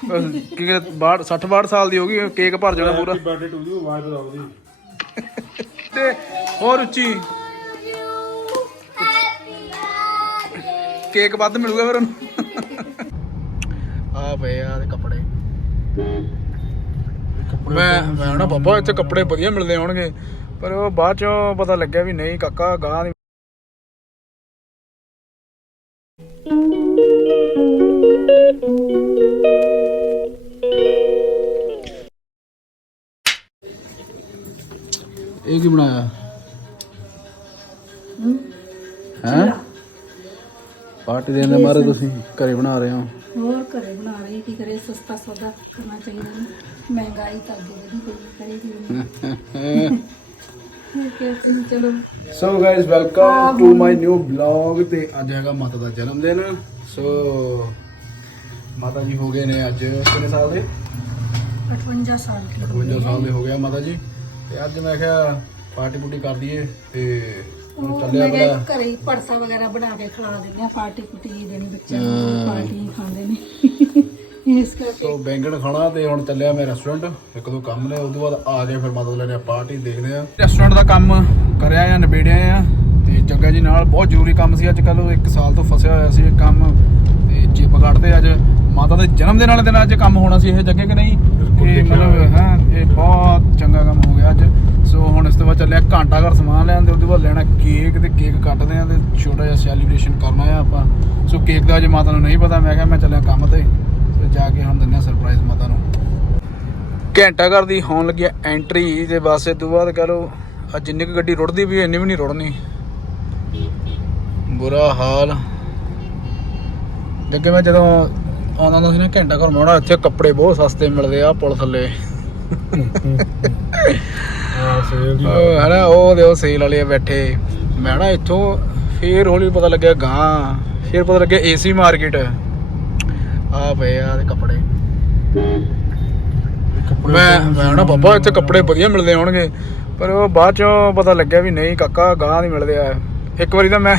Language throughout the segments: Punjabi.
ਕਿ 62 60 62 ਸਾਲ ਦੀ ਹੋ ਗਈ ਕੇਕ ਭਰ ਜਾਣਾ ਪੂਰਾ। ਬਰਥਡੇ ਟੂ ਯੂ ਆਵਾਜ਼ ਬਤਾਓ ਦੀ ਤੇ ਹੋਰ ਉੱਚੀ। ਕੇਕ ਵੱਧ ਮਿਲੂਗਾ ਫਿਰ ਉਹਨੂੰ। ਆ ਪਏ ਆ ਦੇ ਕੱਪੜੇ। ਮੈਂ ਮੈਂ ਨਾ ਪਾਪਾ ਇੱਥੇ ਕੱਪੜੇ ਵਧੀਆ ਮਿਲਦੇ ਹੋਣਗੇ। ਪਰ ਉਹ ਬਾਅਦ ਚੋਂ ਪਤਾ ਲੱਗਿਆ ਵੀ ਨਹੀਂ ਕਾਕਾ ਗਾਂ ਦੀ ਇਹ ਕੀ ਬਣਾਇਆ? ਹੈ? ਪਾਰਟੀ ਦੇਣ ਦੇ ਮਾਰੇ ਤੁਸੀਂ ਘਰੇ ਬਣਾ ਰਹੇ ਹੋ? ਹੋਰ ਘਰੇ ਬਣਾ ਰਹੀ ਕੀ ਕਰੇ ਸਸਤਾ ਸੌਦਾ ਕਰਨਾ ਚਾਹੀਦਾ ਨਾ। ਮਹਿੰਗਾਈ ਤਾਂ ਅੱਗੇ ਵਧੀ ਪਈ ਕਰੀ ਦੀ ਚਲੋ। So guys welcome to my new blog ਤੇ ਅੱਜ ਹੈਗਾ ਮਾਤਾ ਦਾ ਜਨਮ ਦਿਨ। ਸੋ ਮਾਤਾ ਜੀ ਹੋ ਗਏ ਨੇ ਅੱਜ ਕਿੰਨੇ ਸਾਲ ਦੇ? 58 ਸਾਲ। ਦੀ 52 ਸਾਲ ਦੇ ਹੋ ਗਿਆ ਮਾਤਾ ਜੀ। ਤੇ ਅੱਜ ਮੈਂ ਕਿਹਾ ਪਾਰਟੀ ਪੂਟੀ ਕਰ ਦਈਏ ਤੇ ਹੁਣ ਚੱਲਿਆ ਮੈਂ ਕਿਹਾ ਘਰੇ ਹੀ ਪੜਸਾ ਵਗੈਰਾ ਬਣਾ ਕੇ ਖਿਲਾ ਦਿੰਦੇ ਆ ਪਾਰਟੀ ਪੁੱਟੀ ਦੇਣੀ ਬੱਚਿਆਂ ਨੂੰ ਪਾਰਟੀ ਹੀ ਖਾਂਦੇ ਨੇ। ਇਸ ਕਰਕੇ ਸੋ ਬੈਂਗਣ ਖਾਣਾ ਤੇ ਹੁਣ ਚੱਲਿਆ ਮੈਂ ਰੈਸਟੋਰੈਂਟ ਇੱਕ ਦੋ ਕੰਮ ਨੇ ਉਸ ਤੋਂ ਬਾਅਦ ਆ ਕੇ ਫਿਰ ਮਾਤਾ ਲੈਣੇ ਪਾਰਟੀ ਦੇਖਦੇ ਆ। ਰੈਸਟੋਰੈਂਟ ਦਾ ਕੰਮ ਕਰਿਆ ਆ ਨਿਬੇੜਿਆ ਆ। ਤੇ ਜੱਗਾ ਜੀ ਨਾਲ ਬਹੁਤ ਜ਼ਰੂਰੀ ਕੰਮ ਸੀ ਅੱਜ ਕੱਲ ਇੱਕ ਸਾਲ ਤੋਂ ਫਸਿਆ ਹੋਇਆ ਸੀ ਇਹ ਕੰਮ। ਤੇ ਜਿੱਪ ਕੱਢਦੇ ਅੱਜ। ਮਾਤਾ ਦੇ ਜਨਮ ਦਿਨ ਵਾਲੇ ਦਿਨ ਅੱਜ ਕੰਮ ਹੋਣਾ ਸੀ ਇਹ ਜੱਗੇ ਕਿ ਨਹੀਂ? ਇਹ ਮਤਲਬ ਹਾਂ ਇਹ ਬਹੁਤ ਚੰਗਾ ਕੰਮ ਹੋ ਗਿਆ ਅੱਜ। ਸੋ ਹੁਣ ਇਸ ਤੋਂ ਬਾਅਦ ਚੱਲਿਆ ਘੰਟਾ ਘਰ ਸਮਾਨ ਲੈਣ ਦੇ ਉਸ ਤੋਂ ਬਾਅਦ ਲੈਣਾ ਕੇਕ ਤੇ ਕੇਕ ਕੱਟਦੇ ਆ ਤੇ ਛੋਟਾ ਜਿਹਾ ਸੈਲੀਬ੍ਰੇਸ਼ਨ ਕਰਨਾ ਆ ਆਪਾਂ। ਸੋ ਕੇਕ ਦਾ ਅਜੇ ਮਾਤਾ ਨੂੰ ਨਹੀਂ ਪਤਾ, ਮੈਂ ਕਿਹਾ ਮੈਂ ਚੱਲਿਆ ਕੰਮ ਤੇ ਤੇ ਜਾ ਕੇ ਹੁਣ ਦਿੰਦੇ ਆ ਸਰਪ੍ਰਾਈਜ਼ ਮਾਤਾ ਨੂੰ। ਘੰਟਾ ਘਰ ਦੀ ਹੋਣ ਲੱਗਿਆ ਐਂਟਰੀ ਤੇ ਬਸ ਇਹ ਤੋਂ ਬਾਅਦ ਕਹ ਲਓ ਅੱਜ ਜਿੰਨੀ ਕੁ ਗੱਡੀ ਰੁੜਦੀ ਵੀ ਇੰਨੀ ਵੀ ਨਹੀਂ ਰੁੜਨੀ। ਬੁਰਾ ਹਾਲ। ਅੱਗੇ ਮੈਂ ਜਦੋਂ ਆਉਂਦਾ ਹੁੰਦਾ ਸੀ ਨਾ, ਘੰਟਾ ਘਰ ਮੋੜਾ ਇੱਥੇ ਕੱਪੜੇ ਬਹੁਤ ਸਸਤੇ ਮਿਲਦੇ ਆ ਪੁਲ ਥੱਲੇ। ਹਾਂ ਸੇਲ ਦੀ ਉਹ ਹਨਾ, ਉਹ ਦੇ ਉਹ ਸੇਲ ਵਾਲੇ ਬੈਠੇ। ਮੈਂ ਨਾ ਇੱਥੋਂ ਫੇਰ ਹੌਲੀ ਪਤਾ ਲੱਗਿਆ ਗਾਂ, ਫੇਰ ਪਤਾ ਲੱਗਿਆ ਏਸੀ ਮਾਰਕੀਟ। ਆ ਪਏ ਆ ਦੇ ਕੱਪੜੇ। ਮੈਂ ਮੈਂ ਨਾ ਬਾਬਾ, ਇੱਥੇ ਕੱਪੜੇ ਵਧੀਆ ਮਿਲਦੇ ਹੋਣਗੇ ਪਰ ਉਹ ਬਾਅਦ ਚੋਂ ਪਤਾ ਲੱਗਿਆ ਵੀ ਨਹੀਂ, ਕਾਕਾ ਗਾਂ ਨਹੀਂ ਮਿਲਦੇ ਆ। ਇੱਕ ਵਾਰੀ ਤਾਂ ਮੈਂ,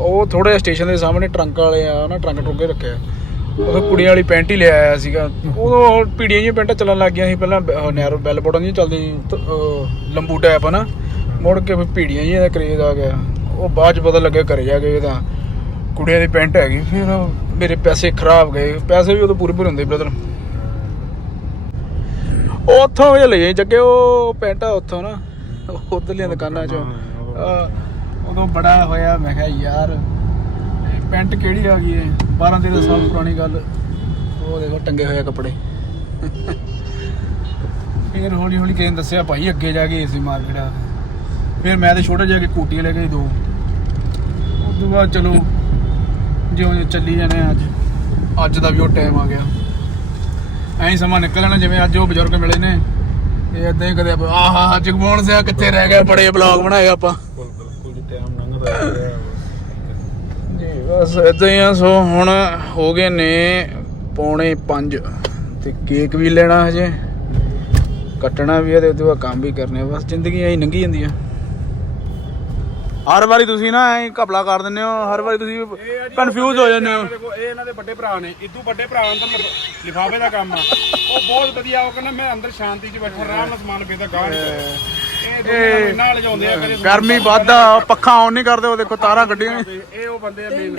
ਉਹ ਥੋੜੇ ਸਟੇਸ਼ਨ ਦੇ ਸਾਹਮਣੇ ਟਰੰਕ ਵਾਲੇ ਆ, ਨਾ ਟਰੰਕ ਟਰੁਕੇ ਰੱਖਿਆ ਉਹ ਕੁੜੀਆਂ ਵਾਲੀ ਪੈਂਟ ਹੀ ਲੈ ਆਇਆ ਸੀਗਾ। ਉਦੋਂ ਪੀੜੀਆਂ ਜਿਹੀਆਂ ਪੈਂਟਾਂ ਚੱਲਣ ਲੱਗ ਗਈਆਂ ਸੀ। ਪਹਿਲਾਂ ਨੈਰੋ ਬੈਲ ਬਟਨ ਜੀ ਚੱਲਦੀ ਤ- ਅਹ ਲੰਬੂ ਟੈਪ ਨਾ ਮੁੜ ਕੇ ਫਿਰ ਪੀੜੀਆਂ ਜਿਹੀਆਂ ਦਾ ਕਰੇਜ਼ ਆ ਗਿਆ। ਉਹ ਬਾਅਦ ਚ ਪਤਾ ਲੱਗਿਆ ਘਰੇ ਜਾ ਕੇ ਇਹ ਤਾਂ ਕੁੜੀਆਂ ਦੀ ਪੈਂਟ ਹੈਗੀ। ਫਿਰ ਮੇਰੇ ਪੈਸੇ ਖਰਾਬ ਗਏ। ਪੈਸੇ ਵੀ ਉਦੋਂ ਪੂਰੇ ਪੂਰੇ ਹੁੰਦੇ ਬ੍ਰਦਰ ਉੱਥੋਂ ਇਹ ਲਈ ਜੱਗੇ। ਉਹ ਪੈਂਟਾ ਉੱਥੋਂ ਨਾ। ਉਧਰਲੀਆਂ ਦੁਕਾਨਾਂ ਚੋਂ। ਉਦੋਂ ਬੜਾ ਹੋਇਆ। ਮੈਂ ਕਿਹਾ ਯਾਰ ਪੈਂਟ ਕਿਹੜੀ ਆ ਗਈ ਹੈ 12 13 ਸਾਲ ਪੁਰਾਣੀ ਗੱਲ। ਉਹ ਦੇਖੋ ਟੰਗੇ ਹੋਏ ਕੱਪੜੇ। ਫਿਰ ਹੌਲੀ ਹੌਲੀ ਕਿਸੇ ਨੇ ਦੱਸਿਆ ਭਾਈ ਅੱਗੇ ਜਾ ਕੇ ਏਸੀ ਮਾਰਕੀਟ ਆ ਫਿਰ ਮੈਂ ਤੇ ਛੋਟਾ ਜਿਹਾ ਕੇ ਕੋਟੀਆਂ ਲੈ ਕੇ ਦੋ। ਉਸ ਤੋਂ ਬਾਅਦ ਚਲੋ ਜਿਉਂ ਜਿਉਂ ਚੱਲੀ ਜਾਣੇ ਆ ਅੱਜ। ਅੱਜ ਦਾ ਵੀ ਉਹ ਟਾਈਮ ਆ ਗਿਆ। ਐਂ ਸਮਾਂ ਨਿਕਲਣਾ ਜਿਵੇਂ ਅੱਜ ਉਹ ਬਜ਼ੁਰਗ ਮਿਲੇ ਨੇ। ਇਹ ਇਦਾਂ ਹੀ ਕਦੇ ਆਹਾ ਜਗਮੋਹਨ ਸਿਆ ਕਿੱਥੇ ਰਹਿ ਗਿਆ? ਬੜੇ ਬਲੌਗ ਬਣਾਏ ਆਪਾਂ। ਬਿਲਕੁਲ ਜੀ ਟਾਈਮ ਲੰਘਦਾ ਹੈ ਜੀ ਬਸ ਇਦਾਂ ਹੀ ਆ ਸੋ ਹੁਣ ਹੋ ਗਏ ਨੇ ਪੌਣੇ 5 ਤੇ ਕੇਕ ਵੀ ਲੈਣਾ ਹਜੇ ਕੱਟਣਾ ਵੀ ਹੈ ਤੇ ਉਹਦੇ ਬਾਅਦ ਕੰਮ ਵੀ ਕਰਨੇ ਆ। ਬਸ ਜ਼ਿੰਦਗੀ ਐਂ ਲੰਘੀ ਜਾਂਦੀ ਆ। ਹਰ ਵਾਰੀ ਤੁਸੀਂ ਨਾ ਐਂ ਘਪਲਾ ਕਰ ਦਿੰਦੇ ਹੋ ਹਰ ਵਾਰੀ ਤੁਸੀਂ ਕਨਫਿਊਜ਼ ਹੋ ਜਾਂਦੇ ਹੋ। ਦੇਖੋ ਇਹ ਇਹਨਾਂ ਦੇ ਵੱਡੇ ਭਰਾ ਨੇ ਇਦੋਂ ਵੱਡੇ ਭਰਾ ਅੰਦਰ ਲਿਫਾਫੇ ਦਾ ਕੰਮ ਆ। ਉਹ ਬਹੁਤ ਵਧੀਆ ਉਹ ਕਹਿੰਦਾ ਮੈਂ ਅੰਦਰ ਸ਼ਾਂਤੀ 'ਚ ਬੈਠਾ ਆਰਾਮ ਨਾਲ ਸਮਾਨ ਵੇਚਦਾ ਗਾਹ ਨਹੀਂ ਇਹ ਦੋਨੇ ਨਾਲ ਲਿਜਾਉਂਦੇ ਆ ਕਦੇ ਗਰਮੀ ਵੱਧਦਾ ਪੱਖਾ ਆਨ ਨਹੀਂ ਕਰਦੇ ਉਹ ਦੇਖੋ ਤਾਰਾਂ ਕੱਢੀਆਂ। ਨੇ। ਇਹ ਉਹ ਬੰਦੇ ਆ ਮੇਨ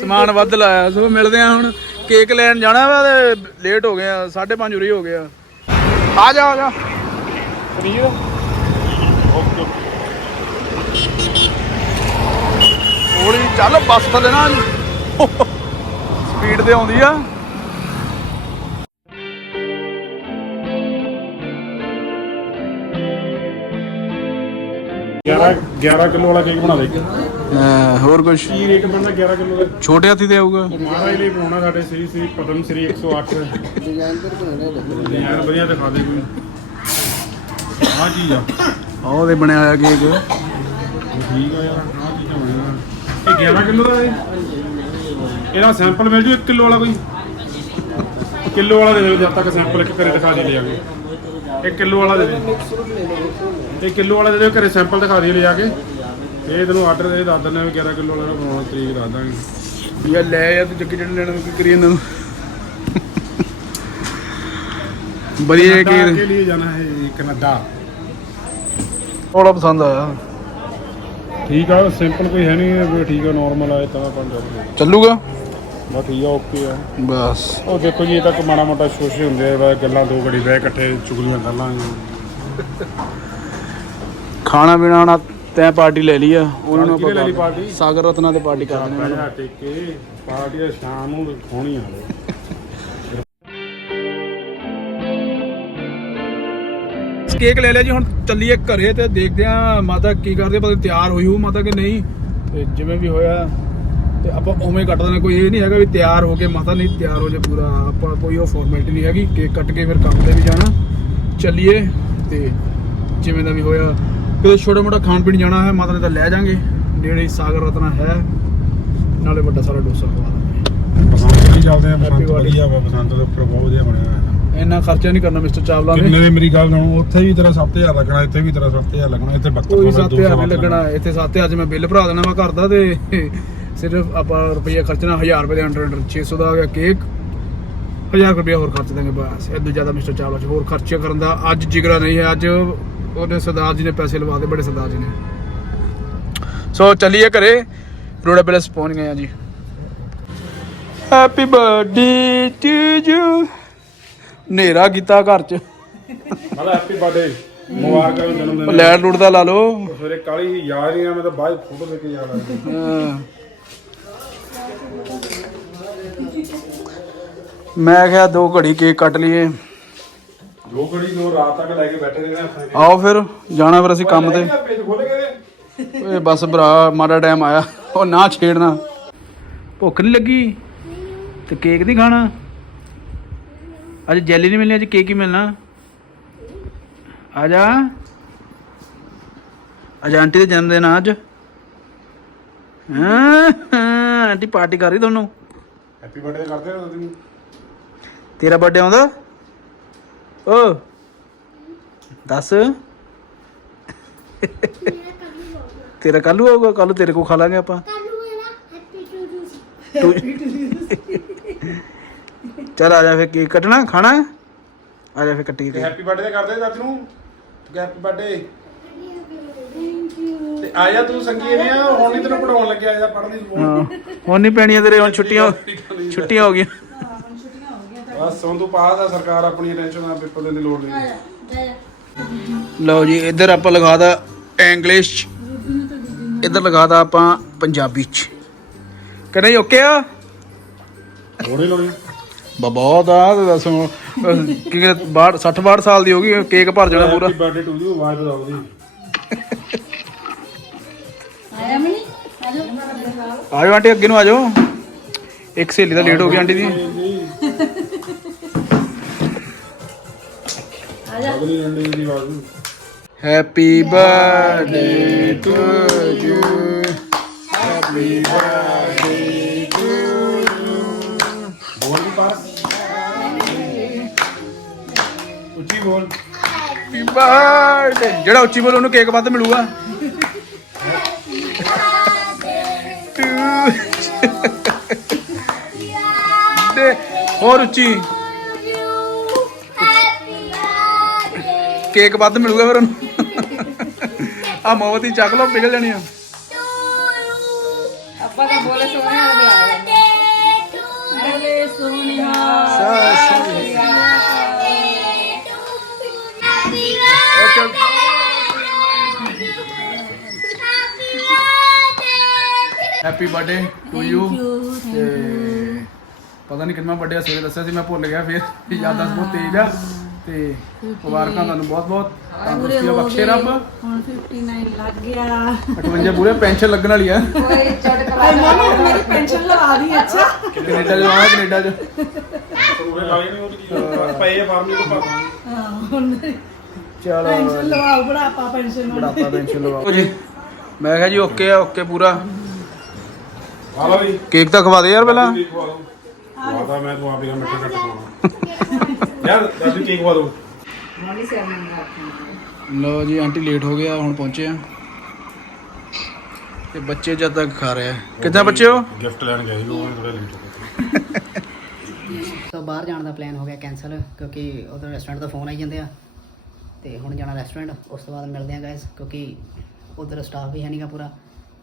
ਸਮਾਨ ਵੱਧ ਲਾਇਆ। ਸੋ ਮਿਲਦੇ ਆ ਹੁਣ। ਕੇਕ ਲੈਣ ਜਾਣਾ ਵਾ ਤੇ ਲੇਟ ਹੋ ਗਏ ਆ 5:30 ਉਰੀ ਹੋ ਗਏ ਆ। ਆ ਜਾ ਆ ਜਾ। ਰੀਰ ਹੌਲੀ ਚੱਲ ਬੱਸ ਥੱਲੇ ਨਾ। ਸਪੀਡ ਤੇ ਆਉਂਦੀ ਆ। ਗਿਆਰਾਂ 11 ਕਿਲੋ ਵਾਲਾ ਕੇਕ ਬਣਾ ਦੇ ਹੋਰ ਕੁਝ ਕੀ ਰੇਟ ਬਣਦਾ 11 ਕਿਲੋ ਦਾ? ਛੋਟੇ ਹਾਥੀ ਤੇ ਆਊਗਾ। ਮਹਾਰਾਜ ਲਈ ਬਣਾਉਣਾ ਸਾਡੇ ਸ੍ਰੀ ਸ੍ਰੀ ਪਦਮ ਸ੍ਰੀ 108 ਡਿਜ਼ਾਈਨ ਵਧੀਆ ਦਿਖਾ ਦੇ ਕੋਈ। ਆਹ ਚੀਜ਼ ਆ। ਆਹ ਉਹਦੇ ਬਣਿਆ ਹੋਇਆ ਕੇਕ ਠੀਕ ਆ ਯਾਰ ਆਹ ਚੀਜ਼ਾਂ ਬਣੀਆਂ ਇਹ 11 ਕਿਲੋ ਦਾ ਇਹ? ਇਹਦਾ ਸੈਂਪਲ ਮਿਲ ਜੂ 1 ਕਿਲੋ ਵਾਲਾ ਕੋਈ? ਕਿਲੋ ਵਾਲਾ ਦੇ ਦੇ ਜਦ ਤੱਕ ਸੈਂਪਲ ਇੱਕ ਘਰੇ ਦਿਖਾ ਦੇ ਲਿਆ ਕੇ ਇਹ ਕਿਲੋ ਵਾਲਾ ਦੇ ਦੇ। ਇਹ ਕਿਲੋ ਵਾਲੇ ਦੇ ਘਰੇ ਸੈਂਪਲ ਦਿਖਾ ਦਈਏ ਲਿਆ ਕੇ। ਇਹ ਤੈਨੂੰ ਆਰਡਰ ਦੇ ਦੱਸ ਦਿੰਦੇ ਆ 11 ਕਿਲੋ ਵਾਲਾ ਬਣਾਉਣਾ ਤਰੀਕ ਦੱਸ ਦਾਂਗੇ। ਯਾਰ ਲੈ ਯਾਰ ਤੂੰ ਜੱਕੀ ਜਿਹੜੇ ਲੈਣਾ ਕੀ ਕਰੀ ਇਹਨਾਂ ਨੂੰ? ਵਧੀਆ ਕੇ ਲਈ ਜਾਣਾ ਹੈ ਕਨੇਡਾ। ਥੋੜਾ ਪਸੰਦ ਆਇਆ। ਠੀਕ ਆ ਸਿੰਪਲ ਕੋਈ ਹੈ ਨਹੀਂ ਠੀਕ ਆ ਨਾਰਮਲ ਆ ਤਾਂ ਆਪਾਂ ਜਾਵਾਂਗੇ ਚੱਲੂਗਾ? ਬਸ ਆ ਓਕੇ ਆ। ਬਸ। ਉਹ ਦੇਖੋ ਜੀ ਇਹ ਤਾਂ ਮਾੜਾ ਮੋਟਾ ਸ਼ੋਸ਼ੇ ਹੁੰਦੇ ਆ ਗੱਲਾਂ ਦੋ ਘੜੀ ਬਹਿ ਇਕੱਠੇ ਚੁਗਲੀਆਂ ਕਰ ਲਾਂਗੇ। ਖਾਣਾ ਪੀਣਾ ਹੁਣ ਤੈਂ ਪਾਰਟੀ ਲੈ ਲਈ ਆ। ਉਹਨਾਂ ਨੂੰ ਕਿਹਨੇ ਲੈ ਲਈ ਆਪਾਂ ਪਾਰਟੀ? ਸਾਗਰ ਰਤਨਾ ਤੇ ਪਾਰਟੀ ਕਰ ਦੇਣੀ ਪਹਿਲਾਂ ਟੇਕੇ ਪਾਰਟੀ ਆ ਸ਼ਾਮ ਨੂੰ ਹੋਣੀ ਆ ਕੇਕ ਲੈ ਲਿਆ ਜੀ ਹੁਣ ਚੱਲੀਏ ਘਰੇ ਤੇ ਦੇਖਦੇ ਆ ਮਾਤਾ ਕੀ ਕਰਦੇ ਪਤਾ ਨੀ ਤਿਆਰ ਹੋਈ ਹੋ ਮਾਤਾ ਕਿ ਨਹੀਂ ਤੇ ਜਿਵੇਂ ਵੀ ਹੋਇਆ ਤੇ ਆਪਾਂ ਉਵੇਂ ਕੱਟ ਦੇਣਾ ਕੋਈ ਇਹ ਨਹੀਂ ਹੈਗਾ ਵੀ ਤਿਆਰ ਹੋ ਕੇ ਮਾਤਾ ਨਹੀਂ ਤਿਆਰ ਹੋ ਜੇ ਪੂਰਾ ਆਪਾਂ ਕੋਈ ਉਹ ਫਾਰਮੈਲਿਟੀ ਨਹੀਂ ਹੈਗੀ। ਕੇਕ ਕੱਟ ਕੇ ਫਿਰ ਕੰਮ ਤੇ ਵੀ ਜਾਣਾ। ਚੱਲੀਏ ਤੇ ਜਿਵੇਂ ਦਾ ਵੀ ਹੋਇਆ ਕਿਤੇ ਛੋਟਾ ਮੋਟਾ ਖਾਣ ਪੀਣ ਜਾਣਾ ਹੈ ਮਾਤਾ ਨੇ ਤਾਂ ਲੈ ਜਾਾਂਗੇ। ਨੇੜੇ ਸਾਗਰ ਰਤਨਾ ਹੈ। ਨਾਲੇ ਵੱਡਾ ਸਾਰਾ ਡੋਸਾ ਖਵਾ ਦਾਂਗੇ। ਪਸੰਦ ਨਹੀਂ ਚੱਲਦੇ ਆ Happy ਪਸੰਦ birthday. ਵਧੀਆ ਵਾ ਪਸੰਦ ਦੇ ਉੱਪਰ ਬਹੁਤ ਵਧੀਆ ਬਣਿਆ ਹੋਇਆ। ਇੰਨਾ ਖਰਚਾ ਨਹੀਂ ਕਰਨਾ ਮਿਸਟਰ ਚਾਵਲਾ ਨੇ। ਕਿੰਨੇ ਮੇਰੀ ਗੱਲ ਸੁਣੋ ਉੱਥੇ ਵੀ ਤੇਰਾ 7000 ਲੱਗਣਾ ਇੱਥੇ ਵੀ ਤੇਰਾ 7000 ਲੱਗਣਾ ਇੱਥੇ 72 ਕੋਈ 7000 ਨਹੀਂ ਲੱਗਣਾ ਇੱਥੇ 7000 ਅੱਜ ਮੈਂ ਬਿੱਲ ਭਰਾ ਦੇਣਾ ਵਾ ਘਰ ਦਾ ਤੇ ਸਿਰਫ ਆਪਾਂ ਰੁਪਈਆ ਖਰਚਣਾ 1000 ਰੁਪਏ ਦੇ ਅੰਡਰ ਅੰਡਰ 600 ਦਾ ਆ ਗਿਆ ਕੇਕ 1000 ਰੁਪਏ ਹੋਰ ਖਰਚ ਦਾਂਗੇ ਬਸ ਇਹ ਤੋਂ ਜ਼ਿਆਦਾ ਮਿਸਟਰ ਚਾਵਲਾ ਚ ਹੋਰ ਖਰਚੇ ਕਰਨ ਦਾ ਅੱਜ ਜਿਗਰਾ ਨਹੀਂ ਹੈ ਅੱਜ ਉਹਨੇ ਸਰਦਾਰ ਜੀ ਨੇ ਪੈਸੇ ਲਵਾ ਦੇ ਬੜੇ ਸਰਦਾਰ ਜੀ ਨੇ ਸੋ ਚੱਲੀਏ ਘਰੇ ਰੋੜਾ ਪੈਲਸ ਪਹੁੰਚ ਗਏ ਆ ਜੀ ਹੈਪੀ ਬਰਥਡੇ ਟੂ ਯੂ ਨੇਰਾ ਕੀਤਾ ਘਰ ਚ ਮਤਲਬ ਹੈਪੀ ਬਰਥਡੇ ਮੁਬਾਰਕਾਂ ਜਨਮ ਦਿਨ ਲੈਟ ਲੂਟ ਦਾ ਲਾ ਲਓ ਸਵੇਰੇ ਕਾਲੀ ਸੀ, ਯਾਦ ਨਹੀਂ ਆ ਮੈਂ ਤਾਂ ਬਾਅਦ ਫੋਟੋ ਲੈ ਕੇ ਜਾਣਾ ਹਾਂ। ਮੈਂ ਕਿਹਾ ਦੋ ਘੜੀ ਕੇਕ ਕੱਟ ਲਈਏ ਦੋ ਘੜੀ ਦੋ ਰਾਤ ਤੱਕ ਲੈ ਕੇ ਬੈਠੇ ਰਹਿਣਾ ਆਪਣੇ ਆਓ ਫਿਰ ਜਾਣਾ ਫਿਰ ਅਸੀਂ ਕੰਮ ਤੇ। ਪੇਜ ਖੋਲ ਗਏ ਓਏ ਬਸ ਭਰਾ ਮਾੜਾ ਟਾਈਮ ਆਇਆ। ਉਹ ਨਾ ਛੇੜਨਾ। ਭੁੱਖ ਨਹੀਂ ਲੱਗੀ? ਤੇ ਕੇਕ ਨਹੀਂ ਖਾਣਾ? ਅੱਜ ਜੈਲੀ ਨਹੀਂ ਮਿਲਣੀ ਅੱਜ ਕੇਕ ਹੀ ਮਿਲਣਾ। ਆ ਜਾ। ਅੱਜ ਆਂਟੀ ਦੇ ਜਨਮ ਦਿਨ ਆ ਅੱਜ। ਹਾਂ? ਹਾਂ, ਆਂਟੀ ਪਾਰਟੀ ਕਰ ਰਹੀ ਤੁਹਾਨੂੰ। ਹੈਪੀ ਬਰਥਡੇ ਕਰਦੇ ਹੋ ਤੁਸੀਂ। ਤੇਰਾ ਬਰਥਡੇ ਆਉਂਦਾ? ਓ। ਦੱਸ। ਤੇਰਾ ਕੱਲੂ ਆਊਗਾ ਕੱਲ ਤੇਰੇ ਕੋ ਖਾ ਲਾਂਗੇ ਆਪਾਂ। ਚਲ ਆ ਜਾ ਫੇ ਕੇਕ ਕੱਟਣਾ ਖਾਣਾ। ਹੈ? ਆ ਜਾ ਫੇ ਕੱਟੀ ਤੇ ਹੈਪੀ ਬਰਥਡੇ ਕਰਦੇ ਚਾਚੂ ਨੂੰ। ਤੇ ਹੈਪੀ ਬਰਥਡੇ ਤੇ ਆ ਜਾ ਤੂੰ ਸੰਗੀ ਨੇ ਹੁਣ ਨਹੀਂ ਤੈਨੂੰ ਪੜਾਉਣ ਲੱਗਿਆ ਸਕੂਲ ਹਾਂ। ਹੁਣ ਨਹੀਂ ਪੈਣੀਆਂ ਤੇਰੇ ਹੁਣ ਛੁੱਟੀਆਂ ਛੁੱਟੀਆਂ ਹੋ ਗਈਆਂ। ਬਸ ਹੁਣ ਤੂੰ ਪਾਸ ਆ ਸਰਕਾਰ ਆਪਣੀ ਟੈਨਸ਼ਨ ਨਾਲ ਪੇਪਰ ਦੇਣ ਦੀ ਲੋੜ ਨਹੀਂ। ਲਓ ਜੀ ਇੱਧਰ ਆਪਾਂ ਲਗਾਦਾ ਇੰਗਲਿਸ਼ ਇੱਧਰ ਲਗਾਦਾ ਆਪਾਂ ਪੰਜਾਬੀ ਚ। ਕਹਿੰਦੇ ਜੀ ਓਕੇ ਆ? ਲੋੜ ਹੀ ਲੋੜ ਬਾ ਬਹੁਤ ਆ ਤੇ ਦੱਸ। ਹੁਣ ਅਹ ਕੀ ਕਹਿੰਦੇ 62 60 62 ਸਾਲ ਦੀ ਹੋ ਗਈ ਕੇਕ ਭਰ ਜਾਣਾ ਪੂਰਾ। ਹੈਪੀ ਬਰਥਡੇ ਟੂ ਯੂ ਆਵਾਜ਼ ਬਤਾਓ ਦੀ ਆਇਆ ਮਨੀ? ਆਜੋ। ਆਜੋ ਆਂਟੀ ਅੱਗੇ ਨੂੰ ਆਜੋ। ਇੱਕ ਸਹੇਲੀ ਦਾ ਲੇਟ ਹੋ ਗਈ aunty the. Happy birthday to you happy birthday ਬੋਲ ਵੀ ਪਾਸ ਉੱਚੀ ਬੋਲ। ਹੈਪੀ ਬਰਥਡੇ ਜਿਹੜਾ ਉੱਚੀ ਬੋਲ ਉਹਨੂੰ ਕੇਕ ਵੱਧ ਮਿਲੂਗਾ। ਹੋਰ ਉੱਚੀ। ਕੇਕ ਵੱਧ ਮਿਲੂਗਾ ਫਿਰ ਉਹਨੂੰ। ਆ ਮੋਮਬਤੀ ਚੱਕ ਲਓ ਪਿਘਲ ਜਾਣੀ ਆ। ਆਪਾਂ ਤਾਂ ਬੋਲੇ ਸੋਹਣੇ ਵਾਲਾ ਬੁਲਾ ਬੋਲੇ ਸੋਹਣਿਆ ਹੈਪੀ ਬਰਥਡੇ ਟੂ ਯੂ ਤੇ ਪਤਾ ਨਹੀਂ ਕਿੰਨਾ ਬਰਥਡੇ ਸਵੇਰੇ ਦੱਸਿਆ ਸੀ ਮੈਂ ਭੁੱਲ ਗਿਆ ਫਿਰ। ਯਾਦਾਂ ਬਹੁਤ ਤੇਜ਼ ਆ। ਤੇ ਮੁਬਾਰਕਾਂ ਤੁਹਾਨੂੰ ਬਹੁਤ ਬਹੁਤ। ਬਖਸ਼ੇ ਰੱਬ। ਹੁਣ 59 ਲੱਗ ਗਿਆ। 58 ਪੂਰੇ ਪੈਨਸ਼ਨ ਲੱਗਣ ਵਾਲੀ ਆ। ਕੋਈ ਚਟਕਲਾ ਮੇਰੀ ਪੈਨਸ਼ਨ ਲਵਾ ਦੀ ਅੱਛਾ। ਕੈਨੇਡਾ ਚ ਆਉਣਾ ਕੈਨੇਡਾ ਚ ਉਹਨੇ ਲਾਈ ਨਹੀਂ ਉਹਦੀ ਪਏ ਆ ਫਾਰਮ ਨੂੰ ਪਾ ਹਾਂ ਹੁਣ ਚਲੋ। ਪੈਨਸ਼ਨ ਲਵਾਓ ਬੁਢਾਪਾ ਪੈਨਸ਼ਨ ਬੜਾਪਾ ਪੈਨਸ਼ਨ ਲਵਾਓ। ਜੀ। ਮੈਂ ਕਿਹਾ ਜੀ ਓਕੇ ਆ ਓਕੇ ਪੂਰਾ। ਕੇਕ ਤਾਂ ਖਵਾ ਦੇ ਯਾਰ ਪਹਿਲਾਂ। ਖਵਾ ਵਾਦਾ ਮੈਂ ਤੂੰ ਆਪੇ ਮਿੱਠੇ ਘੱਟ ਖਾਣਾ ਯਾਰ ਦਾਦੀ ਕੇਕ ਜੀ ਆਂਟੀ ਲੇਟ ਹੋ ਗਿਆ ਹੁਣ ਪਹੁੰਚੇ ਆ। ਤੇ ਬੱਚੇ ਜਦ ਤੱਕ ਖਾ ਰਹੇ ਆ। ਕਿੱਦਾਂ ਬੱਚੇ ਹੋ? ਗਿਫਟ ਲੈਣ ਗਏ ਸੀ ਉਹ ਥੋੜਾ ਲੇਟ ਹੋ ਬਾਹਰ ਜਾਣ ਦਾ ਪਲਾਨ ਹੋ ਗਿਆ ਕੈਨਸਲ ਕਿਉਂਕਿ ਉਧਰ ਰੈਸਟੋਰੈਂਟ ਤੋਂ ਫੋਨ ਆਈ ਜਾਂਦੇ ਆ। ਤੇ ਹੁਣ ਜਾਣਾ ਰੈਸਟੋਰੈਂਟ ਉਸ ਤੋਂ ਬਾਅਦ ਮਿਲਦੇ ਆ ਗਾਇਸ ਕਿਉਂਕਿ ਉਧਰ ਸਟਾਫ ਵੀ ਹੈ ਨਹੀਂਗਾ ਪੂਰਾ।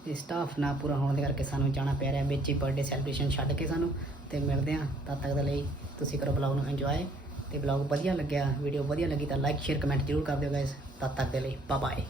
ਤੇ ਸਟਾਫ ਨਾ ਪੂਰਾ ਹੋਣ ਦੇ ਕਰਕੇ ਸਾਨੂੰ ਜਾਣਾ ਪੈ ਰਿਹਾ ਵਿੱਚ ਹੀ ਬਰਥਡੇ ਸੈਲੀਬ੍ਰੇਸ਼ਨ ਛੱਡ ਕੇ ਸਾਨੂੰ। ਤੇ ਮਿਲਦੇ ਆ ਤਦ ਤੱਕ ਦੇ ਲਈ ਤੁਸੀਂ ਕਰੋ ਬਲੌਗ ਨੂੰ ਇੰਜੋਏ ਤੇ ਬਲੌਗ ਵਧੀਆ ਲੱਗਿਆ ਵੀਡੀਓ ਵਧੀਆ ਲੱਗੀ ਤਾਂ ਲਾਈਕ ਸ਼ੇਅਰ ਕਮੈਂਟ ਜ਼ਰੂਰ ਕਰ ਦਿਓ ਗਾਇਸ ਤਦ ਤੱਕ ਦੇ ਲਈ ਬਾਏ ਬਾਏ